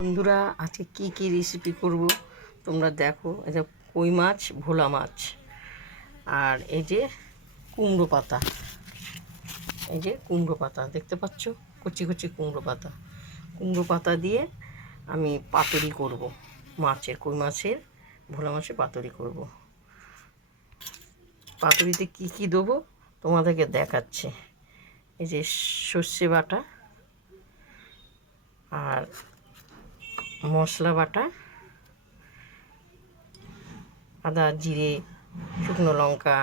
বন্ধুরা, আজকে কি রেসিপি করব তোমরা দেখো। এই যে কই মাছ, ভোলা মাছ, আর এই যে কুমড়ো পাতা। এই যে কুমড়ো পাতা দেখতে পাচ্ছ, কচি কচি কুমড়ো পাতা দিয়ে আমি পাতুরি করব। কই মাছের, ভোলা মাছের পাতুরি করব। পাতুরিতে কি দেবো তোমাদেরকে দেখাচ্ছে। এই যে সর্ষে বাটা আর মশলা বাটা, আদা জিরে শুকনো লঙ্কা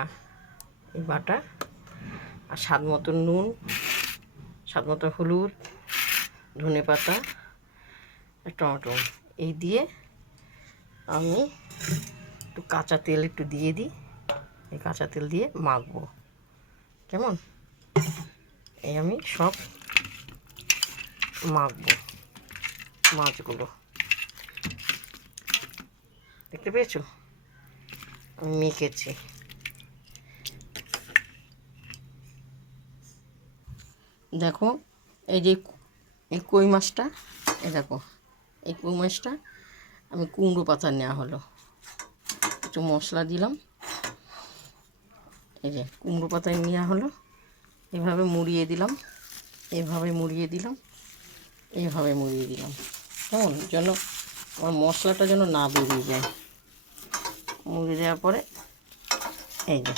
এই বাটা, আর স্বাদ মতো নুন, স্বাদ মতো হলুদ, ধনে পাতা আর টমেটো, এই দিয়ে আমি একটু কাঁচা তেল দিয়ে দিই। এই কাঁচা তেল দিয়ে মাখবো। কেমন, এই আমি সব মাখবো মাছগুলো। দেখতে পেয়েছো আমি মেখেছি। দেখো এই যে এই কই মাছটা, এই দেখো এই কই মাছটা আমি কুমড়ো পাতা নেওয়া হলো, একটু মশলা দিলাম। এই যে কুমড়ো পাতায় নেওয়া হলো, এভাবে মুড়িয়ে দিলাম, এভাবে মুড়িয়ে দিলাম, এইভাবে মুড়িয়ে দিলাম। কেমন যেন আমার মশলাটা যেন না বেরিয়ে যায়। মুড়িয়ে দেওয়ার পরে এই যে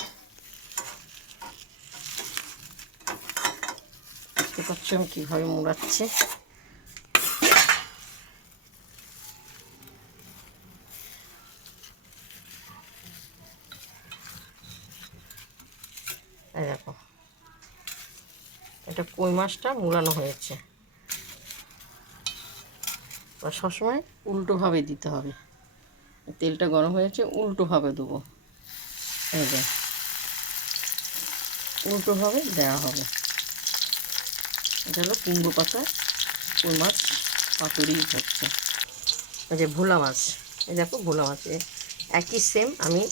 দেখতে পাচ্ছ আমি কীভাবে মুড়াচ্ছি। এই দেখো এটা কই মাছটা মুড়ানো হয়েছে। সবসময় উল্টোভাবে দিতে হবে। তেলটা গরম হয়েছে, উল্টোভাবে দেবো। এই যে উল্টোভাবে দেওয়া হবে। এটা হলো কুমড়ো পাতা কই মাছ পাতুরি হচ্ছে। এই যে ভোলা মাছ, এই দেখো ভোলা মাছ একই সেম আমি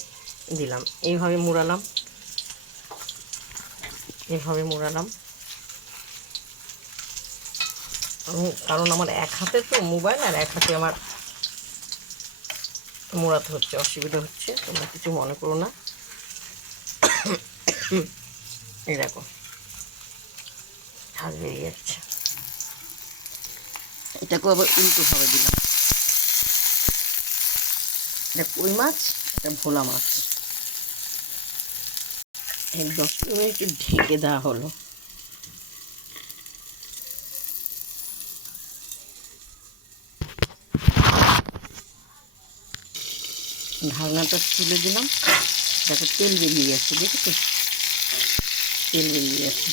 দিলাম। এইভাবে মুড়ালাম, এইভাবে মুড়ালাম আমি, কারণ আমার এক হাতে তো মোবাইল আর এক হাতে আমার মোড়াতে হচ্ছে, অসুবিধা হচ্ছে, তোমরা কিছু মনে করো না। এই দেখো ঝাল বেরিয়ে যাচ্ছে। এটাকেও আবার উল্টোভাবে দিলাম। এটা কই মাছ, এটা ভোলা মাছ। 10 মিনিট ঢেকে দেওয়া হলো। ঢাকনাটা তুলে দিলাম। দেখো তেল বেরিয়ে যাচ্ছে, দেখেছো তেল বেরিয়ে যাচ্ছে।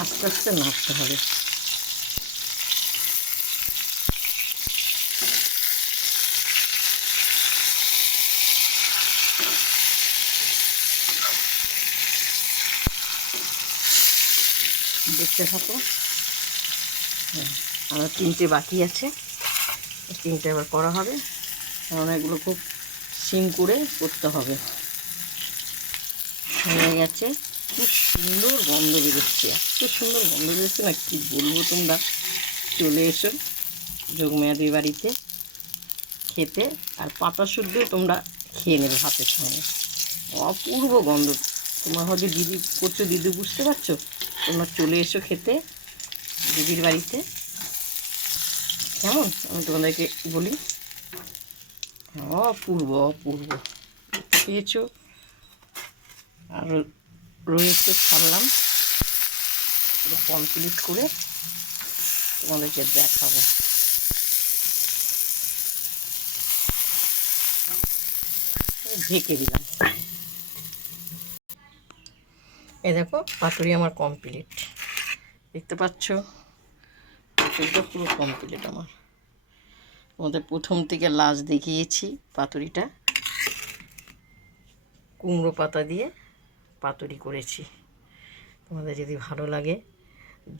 আস্তে আস্তে নাড়তে হবে। দেখতে থাকো। হ্যাঁ, আমার 3টে বাকি আছে, 3টে আবার করা হবে, কারণ এগুলো খুব সিম করে করতে হবে। হয়ে গেছে, খুব সুন্দর গন্ধ বেরোচ্ছে, এত সুন্দর গন্ধ বেরোচ্ছে না কি বলবো। তোমরা চলে এসো যোগমেয়াদির বাড়িতে খেতে, আর পাতা শুদ্ধ তোমরা খেয়ে নেবে ভাতের সঙ্গে। অপূর্ব গন্ধ। তোমরা হয়তো দিদি করছো, দিদি বুঝতে পারছো, তোমরা চলে এসো খেতে দিদির বাড়িতে। কেমন আমি তোমাদেরকে বলি, অপূর্ব অপূর্ব। পেয়েছো আর রয়েছে, ছাড়লাম কমপ্লিট করে তোমাদেরকে দেখাবো। ঢেকে দিলাম। এই দেখো পাতুরি আমার কমপ্লিট, দেখতে পাচ্ছ পাতুরিটা পুরো কমপ্লিট আমার। তোমাদের প্রথম থেকে লাস্ট দেখিয়েছি পাতুরিটা। কুমড়ো পাতা দিয়ে পাতুরি করেছি। তোমাদের যদি ভালো লাগে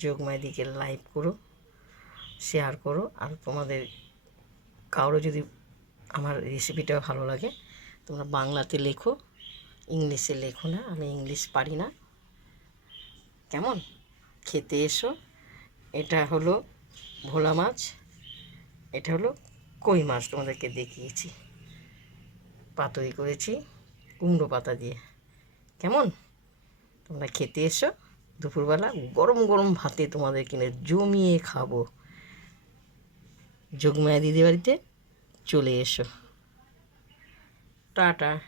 যোগমায়াদিকে লাইক করো, শেয়ার করো, আর তোমাদের কারো যদি আমার রেসিপিটা ভালো লাগে তোমরা বাংলাতে লেখো, ইংলিশে লেখো না, আমি ইংলিশ পারি না। কেমন, খেতে এসো। এটা হলো ভোলা মাছ, এটা হলো কই মাছ, তোমাদেরকে দেখিয়েছি। পাতুরি করেছি কুমড়ো পাতা দিয়ে। কেমন? তোমরা খেতে এসো, দুপুরবেলা গরম গরম ভাতে তোমাদের কিনে জমিয়ে খাবো। যোগমায়া দিদি বাড়িতে চলে এসো। টাটা।